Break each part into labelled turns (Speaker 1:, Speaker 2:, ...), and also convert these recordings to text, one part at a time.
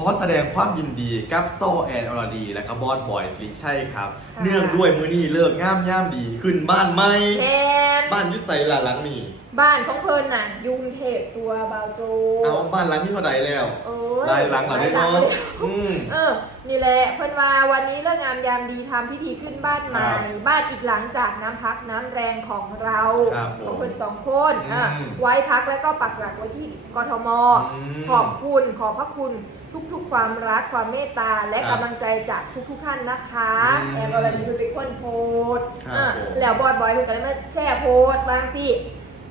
Speaker 1: อแสดงความยินดีกับโซแอนอรดี และก็บอสบอยสิริชัยครับ
Speaker 2: ค่ะ
Speaker 1: เนื่องด้วยมือนี้เลิกงามย่ามดี ขึ้นบ้านใหม่
Speaker 2: แมน
Speaker 1: บ้านอยุไสหละหลังนี้
Speaker 2: บ้านของเพิ่นน่ะยุงเทพตัวบาวโจ
Speaker 1: เอาบ้านหลังนี้เท่าใดแล้ว
Speaker 2: โอ้ย
Speaker 1: หลายหลังเหรอได้
Speaker 2: หล
Speaker 1: เนาะ
Speaker 2: ยหลัง
Speaker 1: อืม
Speaker 2: เออ นี่แหละเพิ่นว่าวันนี้เลิกงามยามดีทำพิธีขึ้นบ้านใหม่
Speaker 1: ครับ
Speaker 2: บ้านอีกหลังจากน้ำพักน้ำแรงของเรา
Speaker 1: ครับผม
Speaker 2: ของเพิ่นสองคนอะ
Speaker 1: อืม
Speaker 2: ไว้พักแล้วก็ปักหลักไว้ที่กทม
Speaker 1: อืม
Speaker 2: ขอบคุณขอบพระคุณทุกๆ ความรักความเมตตาและ
Speaker 1: ครับ
Speaker 2: กำลังใจจากทุกๆท่านนะคะ
Speaker 1: อืม
Speaker 2: แอนอรดีมันเป็นคนโพสต์
Speaker 1: ครับ
Speaker 2: อะ
Speaker 1: ผม
Speaker 2: แล้วบอดบอยเพิ่นก็เลยมาแช่โพสต์บางสิ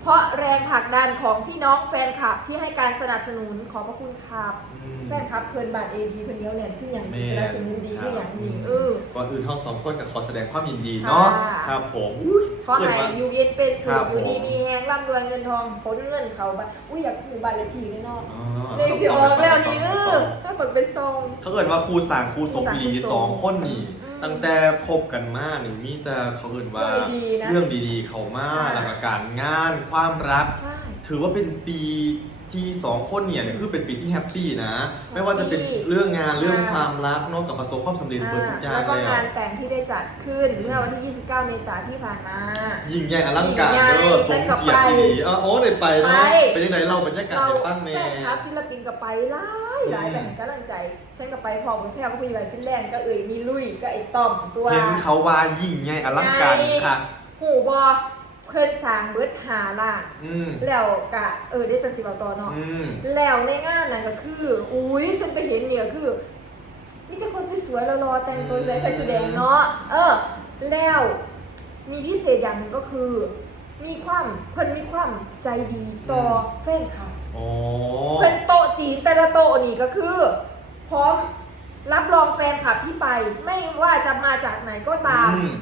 Speaker 2: เพราะแรงผลักดันของพี่น้องแฟนคลับที่ให้การสนับสนุนขอบพระคุณครับ
Speaker 1: อืม
Speaker 2: แฟนคลับเพื่อนบ้านเอดีเพื่อนเดียวเนี่ยที่อย่างดี
Speaker 1: แม่
Speaker 2: สนับสนุนดี
Speaker 1: ครับ
Speaker 2: ที่อย่างดีเออ
Speaker 1: ก่อนอื่นทั้งสองคนกับขอแสดงความยินดีเนาะ
Speaker 2: ค่ะ
Speaker 1: ครับผมอุ้ย
Speaker 2: ขอให้
Speaker 1: เกิดมา
Speaker 2: อยู่เย็นเป็นสุ
Speaker 1: ครั
Speaker 2: ข
Speaker 1: บ
Speaker 2: อยู่ดี
Speaker 1: ผม
Speaker 2: มีแหงร่ำรวยเงินทองผลเงินเขาบ้านอุ้ยอยากอยู่บ้านเลขที่เลยเนาะ
Speaker 1: อ๋อ
Speaker 2: เลขที่ออกแล้วนี่เอ
Speaker 1: ส
Speaker 2: อ
Speaker 1: อง
Speaker 2: ถ้าเปิดเป็นทรง
Speaker 1: เขาเอินว่าครูสางครูสมรี
Speaker 2: ครูสางครูสม
Speaker 1: สองคนนี่
Speaker 2: อืม
Speaker 1: ตั้งแต่คบกันมานี่มีแต่เขาเอินว่า
Speaker 2: เรื่องดีๆนะ
Speaker 1: เรื่องดีๆ เขามา
Speaker 2: ค่ะ
Speaker 1: แล้วก็การงานความรัก
Speaker 2: ใช่
Speaker 1: ถือว่าเป็นปีที่สองคนเนี่ยคือเป็นปีที่แฮปปี้นะ ไม่ว่าจะเป็น
Speaker 2: แฮปปี้
Speaker 1: เรื่องงานเรื่อง
Speaker 2: ค่ะ
Speaker 1: ความรักเนอกกับประสบความสำเร็จเปิดทุกอย่าง
Speaker 2: แล้วก็
Speaker 1: แล้ว
Speaker 2: งานแต่งที่ได้จัดขึ้นเมื่อวันที่ 29 เมษายนที่ผ่านมา
Speaker 1: ยิ่งใหญ่อลังการ
Speaker 2: ยิ่งใหญ่
Speaker 1: เด้อส
Speaker 2: ฉั
Speaker 1: ม
Speaker 2: นก็
Speaker 1: เกียรติ
Speaker 2: ไป
Speaker 1: ดีๆอ๋อโอ้ได้ไปเนาะ
Speaker 2: ไป
Speaker 1: เป็นยังไงเล่าบรรยากาศ
Speaker 2: เรา
Speaker 1: ให้ฟัง
Speaker 2: แฟ
Speaker 1: แน่
Speaker 2: นคลับศิลปินก็ไปหลาย หลาย
Speaker 1: อืม
Speaker 2: ไปให้กำลังใจ ฉันก็ไปพอมกับแพรก็ไปอยู่ฟินแลนด์ก็เอ่ยมีลุยก็ไอ้ต้อมตัว
Speaker 1: เห็นเขาว่ายิ่งใหญ่อลังการค่ะ
Speaker 2: หูบอเพื่อนสร้างเบิดหาล้าน
Speaker 1: อืม
Speaker 2: แล้วกะเออได้จังสิบเอาต่อเนาะแล้วในงานนั่นก็คือ อุ้ยฉันไปเห็นเนี่ยคือมีแต่คนสวยๆรอๆแต่งตัวสวยใส่ชุดแดงเนาะเออ แล้วมีพิเศษอย่างหนึ่งก็คือ มีความเพิ่นมีความใจดีต่อแฟนคลับ
Speaker 1: โอ้
Speaker 2: เพิ่นโต๊ะจีนแต่ละโต๊ะนี่ก็คือ พร้อมรับรองแฟนคลับที่ไป ไม่ว่าจะมาจากไหนก็ตาม
Speaker 1: อืม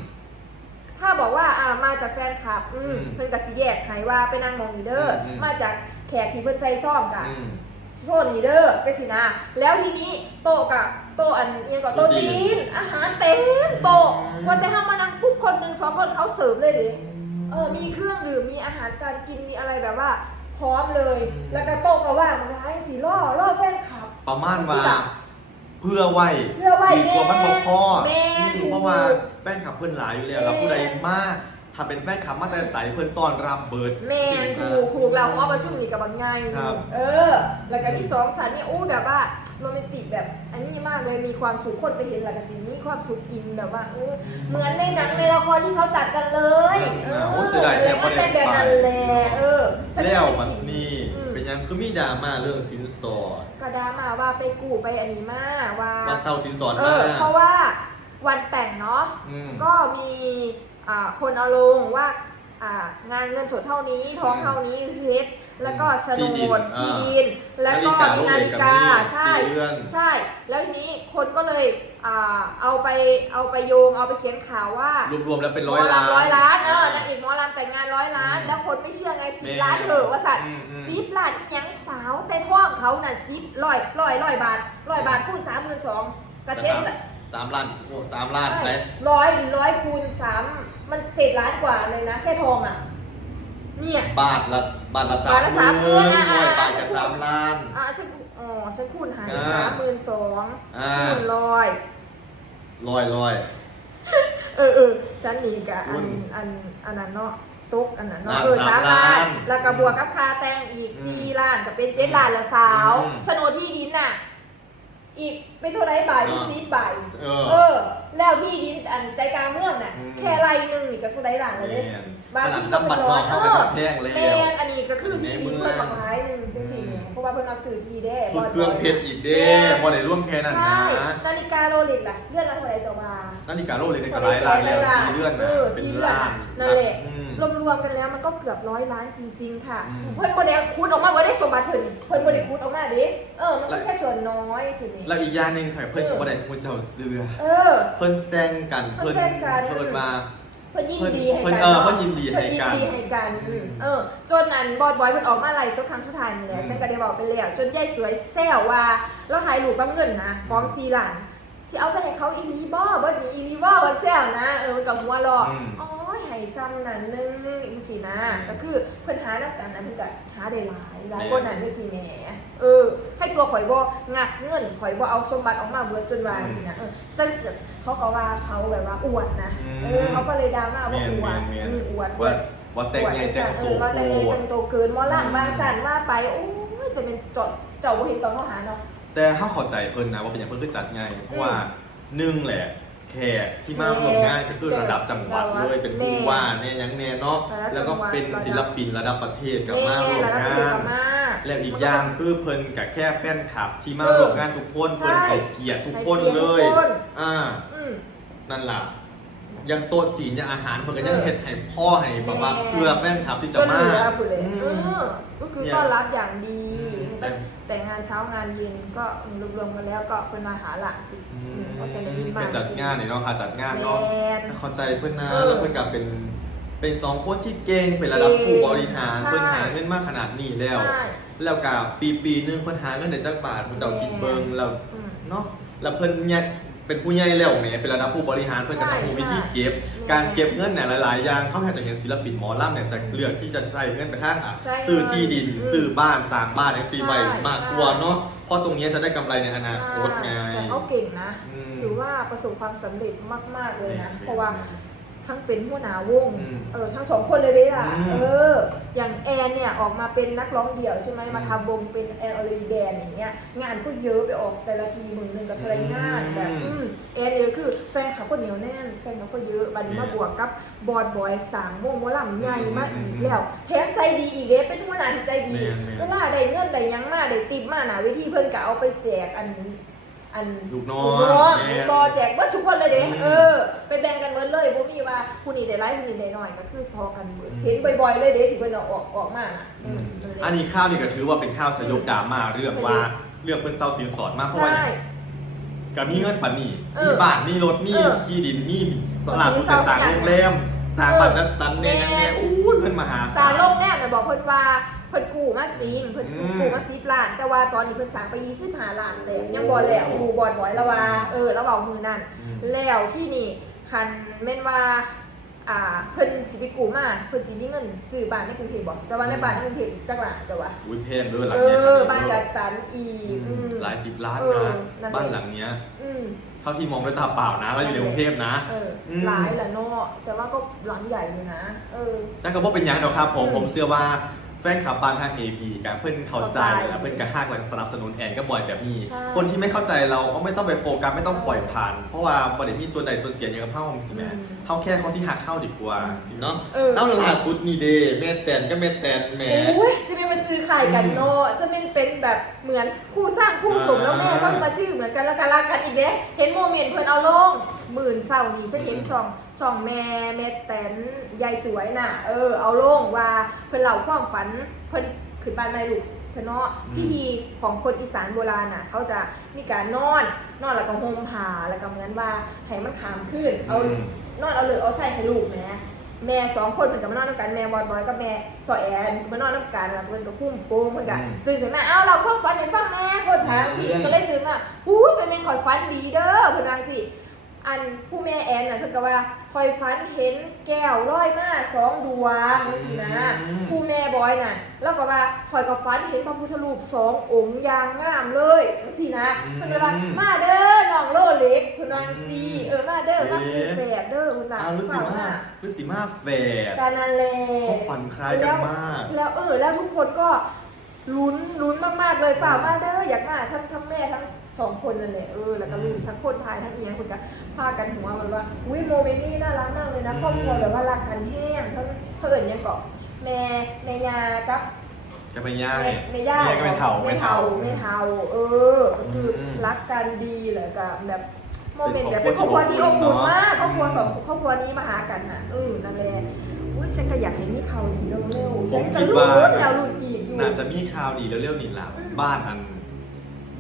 Speaker 2: ถ้าบอกว่าอ่ามาจากแฟนคลับ อืม
Speaker 1: อืม
Speaker 2: เพิ่นก็สิแยกให้ว่าไปนั่งมองอยู่เด้ออ
Speaker 1: ม
Speaker 2: มาจากแขกที่เพิ่นใส่ซ่อมกัน
Speaker 1: อืม
Speaker 2: โซนนี่เด้อจังสินะ แล้วทีนี้โต๊ะกับโต๊ะอันเอียงกับโต๊ะ
Speaker 1: โต๊ะจี
Speaker 2: จี
Speaker 1: น
Speaker 2: น อาหารเต็มโต๊ะ
Speaker 1: อืม
Speaker 2: วันแต่เฮามานั่งปุ๊บคนหนึงสองคนเขาเสิร์ฟเลยดิเออมีเครื่องดื่มมีอาหารการกินมีอะไรแบบว่า พร้อมเลย แล้วก็โต๊ะก็ว่างมันก็ให้สีล่อล่อแฟนคลับ
Speaker 1: ประมาณว่า
Speaker 2: ที่แบบ
Speaker 1: เพื่อไหว
Speaker 2: เพื่อไหว้
Speaker 1: ดีกว่ามันบอกพ่อ
Speaker 2: แม่น
Speaker 1: อืมเพราะว่า
Speaker 2: ถูก
Speaker 1: แฟนคลับเพื่อนหลายอยู่แล้ว
Speaker 2: แม่น
Speaker 1: แล้วผู้ใดมาก ถ้าเป็นแฟนคลับมาแต่ใสเพื่อนต้อนรับเบิร์ด
Speaker 2: แมนถูกถูกเราเพราะว่าประชุมนี่กับบางไง
Speaker 1: ครับ
Speaker 2: เออ แล้วก็มีสองสันนี่อู้แบบว่าโรแมนติกแบบอันนี้มากเลยมีความสุขคนไปเห็นหลักสิมีความสุขอินแบบว่าเออเหมือนในหนังในละครที่เขาจัดกันเลย
Speaker 1: เออโอ้เสียดายแทน
Speaker 2: ก็เป็นแบบนั้นแหละเออฉัน
Speaker 1: แล้ว
Speaker 2: ก็
Speaker 1: มัน
Speaker 2: ไปกิน
Speaker 1: นี่
Speaker 2: อืม
Speaker 1: เป็นยังคือมีดราม่าเรื่องสินสอด
Speaker 2: ก็ดรามาว่าไปกู้ไปอันนี้มาว่า
Speaker 1: ว่าเศร้าสินสอด
Speaker 2: เอ
Speaker 1: มา
Speaker 2: อ เพราะว่าวันแต่งเนาะ
Speaker 1: อืม
Speaker 2: ก็มีอ่า คนเอาลงว่าอ่างานเงินสดเท่านี้ทองเท่านี้เพชรแล้วก็โฉน
Speaker 1: ที่ดิน
Speaker 2: ดที่
Speaker 1: อ่า
Speaker 2: ดิน แล้วก็มีนาฬิกาใช่
Speaker 1: สี่เรือน
Speaker 2: ใช่ แล้วทีนี้คนก็เลยอ่าเอาไปเอาไปโยงเอาไปเขียนข่าวว่าร
Speaker 1: วมๆแล้วเป็น
Speaker 2: หม
Speaker 1: ร้
Speaker 2: อ
Speaker 1: อยล้าน
Speaker 2: ลำร้อยล้านเออนางเอกหมอลำแต่งงานร้อยล้าน
Speaker 1: อืม
Speaker 2: แล้วคนไม่เชื่อไงสิบ
Speaker 1: แม่
Speaker 2: ล้านเถอะว่าสัตว์
Speaker 1: อืมอืม
Speaker 2: สิบล้านอีหยังสาวแต่ท้องเขาน่ะสิบร้อยร้อยร้อยบาทร้อยบาทคูณสามหมื่นสองกระเจ็ดละ
Speaker 1: สามล้านโอ้สามล้านไป
Speaker 2: ร้อยร้อยคูณสาม มันเจ็ดล้านกว่าเลยนะ แค่ทองอะ เนี่ย
Speaker 1: บาทละบาทละสาม
Speaker 2: บาทละสามหมื่นอะ
Speaker 1: ร้อย
Speaker 2: อะ
Speaker 1: บาท
Speaker 2: ฉั
Speaker 1: กับ
Speaker 2: นพูด
Speaker 1: สามล้าน
Speaker 2: อะฉันอ๋อฉันคูณหาร
Speaker 1: อ่า
Speaker 2: สามหมื่นสอง
Speaker 1: อ่า
Speaker 2: คูณร้อย
Speaker 1: ร้อยร้อย
Speaker 2: เออเออฉันนี่กับอั
Speaker 1: คุ
Speaker 2: น
Speaker 1: ณ
Speaker 2: อันอันนั้นเนาะตุ๊กอันนั้นเนาะ
Speaker 1: อ่า
Speaker 2: เออ
Speaker 1: สา
Speaker 2: สามม
Speaker 1: ล้า
Speaker 2: ล้านนแล้วก็บวกกับค่าแต่งอีก
Speaker 1: อืม
Speaker 2: สี่ล้านก็เป็นเจ็ดล้านแล้วสาว
Speaker 1: อืม
Speaker 2: โฉนดที่ดินน่ะ อีกเป็นเท่าไหรบาท
Speaker 1: อ่า
Speaker 2: มีสิบใบ
Speaker 1: เออ
Speaker 2: เออ แล้วที่ดินอันใจกลางเมืองน่ะ
Speaker 1: อืม
Speaker 2: แค่ไรหนึ่งนี่ก็เท่าไหรล้านเลย
Speaker 1: แม่
Speaker 2: เด้
Speaker 1: น
Speaker 2: บาง
Speaker 1: ขนาด
Speaker 2: ที่ก็
Speaker 1: น้ำ
Speaker 2: เป็
Speaker 1: บัต
Speaker 2: น
Speaker 1: ร
Speaker 2: ร้
Speaker 1: น้
Speaker 2: อ
Speaker 1: อยงเขา
Speaker 2: เอ
Speaker 1: ก็
Speaker 2: อ
Speaker 1: จะแพงเลย
Speaker 2: แมนอันนี้ก็คือที่ดินเพิ่มบางร้ายหนึ่งจังสี่เนี่ย เพราะว่าเพิ่นเอาสื่อทีได้
Speaker 1: ชุดเครื่องเพชรอีกเด้
Speaker 2: แม่น
Speaker 1: บ่ได้ร่วมแค่นั้น
Speaker 2: ใช่
Speaker 1: นะ
Speaker 2: นาฬิกาโรเล็กล่ะเลื่อนละเท่าไหรต่อมา
Speaker 1: นาฬิกาโลกเลยในกระไรล้านแล้วสีเลื่อน
Speaker 2: เอ
Speaker 1: นะ
Speaker 2: อ
Speaker 1: เป็น
Speaker 2: สีเลื่อน
Speaker 1: ล้าน
Speaker 2: นั่นแหละ
Speaker 1: อืม
Speaker 2: รวมๆกันแล้วมันก็เกือบร้อยล้านจริง ๆ ค่ะ
Speaker 1: อืม
Speaker 2: เพิ่นโมเดลคูดออกมาบ่ได้สมบัติเพิ่นเพิ่นโมเดลคูดออกมาดิเออมันก็แค่ส่วนน้อยสินี่
Speaker 1: แล้วอีกอย่างหนึงค่ะเพิ่นก็บ่ได้มุนเจ้าเสื้อ
Speaker 2: เออ
Speaker 1: เพิ่นแต่งกัน
Speaker 2: เพิ่
Speaker 1: เพิ่น
Speaker 2: นแต่งกัน
Speaker 1: เพิ่นมา
Speaker 2: เพิ่นยินดีให้
Speaker 1: เพิ่
Speaker 2: กัน
Speaker 1: นเออเพิ่นยินดีให้กัน
Speaker 2: เพิ่นยินดีให้กันอืมเออ จนอันบอดบอยเพิ่นออกมาไล่สดครั้งสุดท้ายนี่แห
Speaker 1: อื
Speaker 2: ละ
Speaker 1: ม
Speaker 2: ฉันก็ได้บอกไปแล้วจนยายสวยแซวว่าเราถ่ายรูปกับเงินนะกองซีหลานสิเอาไปให้เขาอีหลีบ่บ่หนีอีหลีบ่ว่าแซวนะ เออมันกับหัวหลอก
Speaker 1: อืม
Speaker 2: อ๋อให้ซ้ำนั่นนึงอีสินะก็คือเพิ่นหานักกันนะเพิ่นก็หาได้หลายหลายคนนั่นได้สิแหมเออ ให้ตัวข่อยบ่งัดเงินข่อยบ่เอาสมบัติออกมาเบิดจนว่าสินะเออจังสิเขาก็ว่าเขาแบบว่าอวดนะ
Speaker 1: อืม
Speaker 2: เออเขาก็เลยดราม่า
Speaker 1: เมี
Speaker 2: ว่าย
Speaker 1: น
Speaker 2: อว
Speaker 1: เมี
Speaker 2: ด
Speaker 1: ยนเมียน
Speaker 2: อืมอวด
Speaker 1: ว่าว่าแต่งไงแต่ง
Speaker 2: เอ
Speaker 1: ตัว
Speaker 2: อว่าแต่งไง
Speaker 1: โกร
Speaker 2: แต่
Speaker 1: ธ
Speaker 2: งตัวเกินหมอลำบางสั่นว่าไปโอ้ยจะเป็นเจาะเจ้าบ่เห็นตอนเขาหาเนาะ
Speaker 1: แต่ถ้าเข้าใจเพิ่นนะว่าเป็นอย่างเพิ่นคือจัดไงเพราะว่าหนึ่งแหละแขกที่มาร่วมงานก็คือระดับจังหวัดเลยเป็นผู้ว่าแน่ยังแน่เนาะ
Speaker 2: ระดับ
Speaker 1: แล้วก็เป็นศิลปินระดับประเทศกับมา
Speaker 2: แม่
Speaker 1: ร่วม
Speaker 2: ระดับ
Speaker 1: งา
Speaker 2: ประเทศ
Speaker 1: น
Speaker 2: กับมา
Speaker 1: และอีกอย่างคือเพิ่นกับแค่แฟนคลับ ที่มา
Speaker 2: เออ
Speaker 1: ร่วมงานทุกคน
Speaker 2: ใช่
Speaker 1: เพิ่นให้เกียรติทุกคน
Speaker 2: ให้เกียรติ
Speaker 1: เลย
Speaker 2: ทุกคน
Speaker 1: อ่า
Speaker 2: อืม
Speaker 1: นั่นล่ะยังโต๊ะจีนยังอาหารเพิ่นก็ยัง
Speaker 2: เออ
Speaker 1: เฮ็ดให้พ่อให้แบบว่า
Speaker 2: แม่
Speaker 1: เพื่อแฟนคลับที่
Speaker 2: จ
Speaker 1: จะ
Speaker 2: นเห
Speaker 1: มา
Speaker 2: ลือคุณเลย
Speaker 1: อื
Speaker 2: เอ
Speaker 1: ม
Speaker 2: อก็คือ
Speaker 1: เนี่ย
Speaker 2: ต้อนรับอย่างดี
Speaker 1: อืม
Speaker 2: แต่แต่งานเช้างานเย็นก็รวมๆกันแล้วก็เป็นมาหาหลัก
Speaker 1: อืม
Speaker 2: เพราะฉะนั้นยินมา
Speaker 1: เป็นจัดงานเนี่ยเนาะค่ะจัดงาน
Speaker 2: แม
Speaker 1: เนาะ
Speaker 2: น
Speaker 1: เข้าใจเพื่อนนะ
Speaker 2: เออ
Speaker 1: แล้วเพื่อนกับเป็น เป็นสองคนที่เก่งเป็นระดับ
Speaker 2: เก่ง
Speaker 1: ผู้บริหาร
Speaker 2: ใช่
Speaker 1: เพื่อนหาเงินมากขนาดนี้แล้ว
Speaker 2: ใช่
Speaker 1: แล้วกับปีปีหนึงเพื่อนหาเงินในจักบาทเพื่อนเจ้าคิดเบิงแล้ว
Speaker 2: อืม
Speaker 1: เนาะแล้วเพื่อนเนี่ยเป็นผู้ใหญ่แล้วเนี่ยเป็นระดับผู้บริหารเพื่อนก็ต้อง
Speaker 2: ใช่
Speaker 1: มีวิธี
Speaker 2: ใช่
Speaker 1: เก็บ การเก็บเงินเนี่ยหลายๆอย่างเขาอาจจะเห็นศิลปินหมอลำเนี่ยจะเลือกที่จะใส่เงินไปทางอะ
Speaker 2: ใช่
Speaker 1: ซื้อที่ดิน
Speaker 2: อืม
Speaker 1: ซื้อบ้านสร้างบ้านอย่างซีไว้
Speaker 2: ใช่
Speaker 1: มากกว่าเนาะเพราะตรงเนี้ยจะได้กำไรในอนาคตไง
Speaker 2: แต่เขาเก่งนะ
Speaker 1: อืม
Speaker 2: ถือว่าประสบความสำเร็จมาก ๆ เลยนะ
Speaker 1: แม่น
Speaker 2: เพราะว่า ทั้งเป็นหัวหน้าวง
Speaker 1: อืม
Speaker 2: เออทั้งสองคนเลยเลยอะ
Speaker 1: อืม
Speaker 2: เอออย่างแอนเนี่ยออกมาเป็นนักร้องเดี่ยวใช่ไหมมาทำวงเป็นแอนออริแบนอย่างเงี้ยงานก็เยอะไปออกแต่ละทีหมื่นหนึ่งกับเทะเลงานแบบอืมแอนเนี่ยคือแฟนคลับก็เหนียวแน่นแฟนคลับก็เยอะบัดนี้มาบวกกับบอดบอยสามวงหมอลำใหญ่มากอีกแล้วแถมใจดีอีกเด้เป็นหัวหน้าที่ใจดี
Speaker 1: แม่นๆ
Speaker 2: เวลาได้เงินได้หยังมาได้ติปมาหนาเวทีเพิ่นก็เอาไปแจกอัน อัน
Speaker 1: ลูกน้อ
Speaker 2: ลูกน้อง
Speaker 1: แม่น
Speaker 2: ก็แจกเบิดทุกคนเลยเด้
Speaker 1: อืม
Speaker 2: เออไปแบ่งกันเบิดเลยบ่มีว่าผู้นี้ได้หลายผู้นี้ได้น้อยก็คือพอกันเบิด
Speaker 1: อืม
Speaker 2: เห็นบ่อยๆเลยเด้ที่เพิ่นเอาออกออกมาน่ะ
Speaker 1: อืม
Speaker 2: เออ
Speaker 1: อันนี้ข้าวนี่ก็ถือว่าเป็นข้าวสยบดราม่าเรื่องว่า
Speaker 2: สยบ
Speaker 1: เรื่องเป็นเซาสินสอดมากเพราะว่า
Speaker 2: ใช่
Speaker 1: ก็มีเงินปันนี่
Speaker 2: เอ
Speaker 1: มี
Speaker 2: อ
Speaker 1: บ้านมีรถมี
Speaker 2: เออ
Speaker 1: ที่ดินมีตลาดสุดแต่สร้างโรงแรมสร้างบ้านจัดสรรเนี่ยยังไงอู้ยเงินมหา
Speaker 2: สา
Speaker 1: ศารล
Speaker 2: โลกแน่น่ะบอกเพิ่นว่า เพิ่นกู้มาจริงเพิ่นซื้อ
Speaker 1: อืม
Speaker 2: กู้มา10ล้าน แต่ว่าตอนนี้เพิ่นสร้างไป25ล้านแล้วยังบ่แล้วดูบอดบอยแล้วว่าเออแล้วเว้ามือนั่น
Speaker 1: อืม
Speaker 2: แล้วที่นี่คันแม่นว่าอ่าเพิ่นสิไปกู้มาเพิ่นสิมีเงินซื้อบ้านในกรุงเทพบ่จะว่าในบ้านในกรุงเทพจักหลังจะว่า
Speaker 1: อุ้ยเพนด้วยหลัง
Speaker 2: เอ
Speaker 1: เนี้ย
Speaker 2: อบ้านจัดสรรอี
Speaker 1: อื
Speaker 2: กอื
Speaker 1: ม
Speaker 2: ม
Speaker 1: หลายสิบล้าน
Speaker 2: เออ
Speaker 1: นะ
Speaker 2: นั่นแหละ
Speaker 1: บ้านหลังเนี้ย
Speaker 2: อืม
Speaker 1: เท่าที่มองด้วยตาเปล่านะเราอยู่ในกรุงเทพนะ
Speaker 2: เอออ
Speaker 1: ม
Speaker 2: หลายละเนาะแต่ว่าก็หลังใหญ่อยู่นะ เออ
Speaker 1: แต่ก็บ่เป็นหยังหรอกครับผม
Speaker 2: อืม
Speaker 1: ผมเชื่อว่า แฟนคลับบางทางเอพีกันเพื่อนเข้าใจ
Speaker 2: เข้าใจ
Speaker 1: แล้วเพื่อนกระหักหลังสนับสนุนแอนก็บ่อยแบบนี้
Speaker 2: ใช่
Speaker 1: คนที่ไม่เข้าใจเราก็ไม่ต้องไปโฟกัสไม่ต้องปล่อยผ่าน เพราะว่าประเด็นมีส่วนใดส่วนเสียอย่างกับเฮ้าสิแม่
Speaker 2: อืม
Speaker 1: เฮ้าแค่เขาที่หักเข้าดีกว่าสิเนาะ
Speaker 2: เออ
Speaker 1: เอ้าล่าสุดนี่เดแม่แตนก็แม่แตนแหม
Speaker 2: โอ้ยจะเป็นมาซื้อขายกันเนาะจะเป็นเป็นแบบเหมือนคู่สร้างคู่สมแล้วแม่
Speaker 1: อ่า
Speaker 2: ก็มาชื่อเหมือนกันแล้วกันรักกันอีกเด้เห็นโมเมนต์เพิ่นเอาลงหมื่นเศร้านี้จะเห็นช่องช่องแม่แม่แตนยายสวยน่ะ เออ เอาลงว่าเพิ่นเล่าความฝันเพิ่นขึ้นบ้านไม่ลูกเพิ่นเนาะพิธีของคนอีสานโบราณน่ะ เขาจะมีการนอน นอนแล้วก็ห่มผ้าแล้วก็เหมือนว่าให้มันขามขึ้น เอา
Speaker 1: อืม
Speaker 2: นอนเอาเลยเอาใช้ให้ลูกแหม่แม่สองคนเพิ่นก็มานอนน้ำกันแม่บอยบอยกับแม่ซอแอนมานอนน้ำกันแล้วเพิ่นก็คุ้มโป่งเพิ่นก็
Speaker 1: อืม
Speaker 2: ตื่นขึ้นมาเอ้าเราความฝันให้ฟังแน่คนถามสิ
Speaker 1: อืม
Speaker 2: ก็เลยตื่นมาอู้จะเป็นข่อยฝันดีเด้อเพิ่นว่าสิ อันผู้แม่แอนน่ะเพิ่นก็ว่าข่อยฝันเห็นแก้วลอยมาสองดวงนี่สินะ
Speaker 1: อืม
Speaker 2: ผู้แม่บอยน่ะแล้วก็ว่าข่อยก็ฝันเห็นพระพุทธรูปสององค์อย่างงามเลยนี่สินะ
Speaker 1: อืม
Speaker 2: เพิ่นก็ว่ามาเด้อน้องโลเล็กเพิ่นว่าสิเออมาเด้อมาคือแฝดเด้อเพิ่นว่า
Speaker 1: อ้าวฤาษี
Speaker 2: ฟัง
Speaker 1: มา
Speaker 2: มา
Speaker 1: ฤาษีมาแฝด
Speaker 2: การนั่นแหละ
Speaker 1: เขาฝันคล้ายกันมาก
Speaker 2: แล้วเออแล้วทุกคนก็ ลุ้นลุ้นมากๆเลยฝ่ากมาเด้ออยากมาทั้งทั้งแม่ทั้งสองคนนั่นแหละเออแล้วก็ลูกทั้งคนไทยทั้งเมียคนกันพากันหัวแบบว่าอุ้ยโมเมนต์นี้น่ารักมากเลยนะครอบครัวแบบว่ารักกันแห้งทั้งเพื่อนยังเกาะแม่แม่ยากับ
Speaker 1: จะไปย่าย
Speaker 2: แม่แม่ย่า
Speaker 1: แม่ก็เป็นเถ่า
Speaker 2: ไม่เทาไม่เทาเออก็คืออ
Speaker 1: ม
Speaker 2: รักกันดีเลยกับแบบโมเมนต์แบบ
Speaker 1: เป็
Speaker 2: เป็น
Speaker 1: น
Speaker 2: ค
Speaker 1: ค
Speaker 2: ร
Speaker 1: ร
Speaker 2: อ
Speaker 1: อ
Speaker 2: บบค
Speaker 1: ครั
Speaker 2: รัว
Speaker 1: ว
Speaker 2: ที่อบอุ่นมาก
Speaker 1: เนอะ
Speaker 2: ครอบครัวสองครอบครัวนี้มาหากันน่ะเออนั่นแหละ อุ้ยฉันก็อยากเห็นมีข่าวดีเร็วๆฉันก็รุ่นรุ่นดาวรุ่นอีกอยู่
Speaker 1: น่าจะมีข่าวดีเร็วๆนี่ล่ะ
Speaker 2: อืม
Speaker 1: บ้านอัน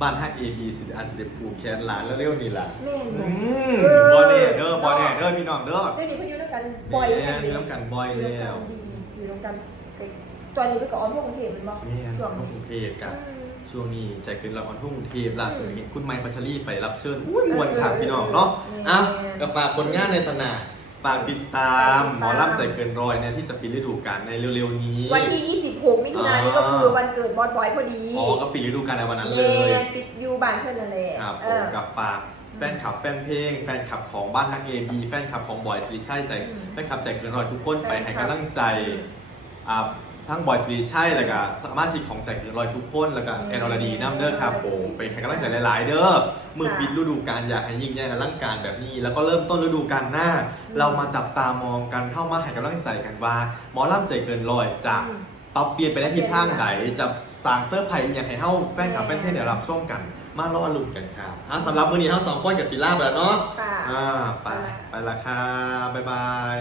Speaker 1: บ้านฮักเอพีสิอาจจะได้ผูกแขนหลานเร็วๆนี่ล่ะ
Speaker 2: แม่น
Speaker 1: อื
Speaker 2: บ่
Speaker 1: มบอเน่เด้อบอเน่เด้อพี่น้องเด้อ
Speaker 2: เดี๋ยวนี้เพิ่นอยู่ด้วยกันบ่อย
Speaker 1: แม่อยู่น้ำกันบ่อยแล้ว
Speaker 2: อยู่ด้วยกันดีอยู่ด้วยกันตอนนี้ไปกับออมพวกกรุงเทพแมันบ่
Speaker 1: แม่
Speaker 2: ช่วง
Speaker 1: ต้อง
Speaker 2: นี้
Speaker 1: กรุงเทพกัน
Speaker 2: อืม
Speaker 1: ช่วงนี้ใจเกินละครทุ่งเทพล่าสุดเห็นคุณไมค์พัชรีไปรับเชิญอุ้ยมวนค่ะพี่น้องเนาะอะก็ฝากผลงานในสนาม ฝากติดตามหมอลำใจเกินร้อยเนี่ยที่จะปิดฤดูกาลในเร็วๆนี้
Speaker 2: วันที่ 26 มิถุนายนนี่ก็คือวันเกิดบอสบอยพอดี
Speaker 1: อ๋อก็ปิดฤดูกาลในวันนั้นเล
Speaker 2: เย่
Speaker 1: ย
Speaker 2: ปิดอยูบ้านเพื่อนนั่นแหละ
Speaker 1: ครับ
Speaker 2: เอ
Speaker 1: ผม
Speaker 2: อ
Speaker 1: กับฝากแฟนคลับแฟนเพลง แฟนคลับของบ้านทักเอบีแฟนคลับของบอยสิริชัยใจ
Speaker 2: อืม
Speaker 1: แฟนคลับใจเกินร้อยทุกคนไป
Speaker 2: แฟนคลับ
Speaker 1: ให้กำลังใจอ่า ทั้งบอยสิริชัยแล้วก็สมาชิกของใจเกินร้อยทุกคนแล้วก็
Speaker 2: อืม
Speaker 1: แอนอรดีน้ำเด้อครับผมไปให้กำลังใจหลาย ๆ เด้อมือ
Speaker 2: ค่ะ
Speaker 1: ปิดฤดูกาลอยากให้ยิ่งใหญ่อลังการแบบนี้ แล้วก็เริ่มต้นฤดูกาลหน้า
Speaker 2: อืม
Speaker 1: เรามาจับตามองกันเข้ามาให้กำลังใจกันว่า หมอลำใจเกินร้อยจะ
Speaker 2: อืม
Speaker 1: ปรับเปลี่ยนไปได้ทิศทางไหนจะสร้างเซอร์ไพรส์อย่างให้เฮาแฟนคลับแฟนเพลงเดี๋ยวรับช่วงกัน มาล่อลุ้นกันครับอะสำหรับมื้อนี้เฮาสองคนกับศิลาไปแล้วเนาะ
Speaker 2: ค่ะ
Speaker 1: อ่าไปไปละค่ะบ๊ายบาย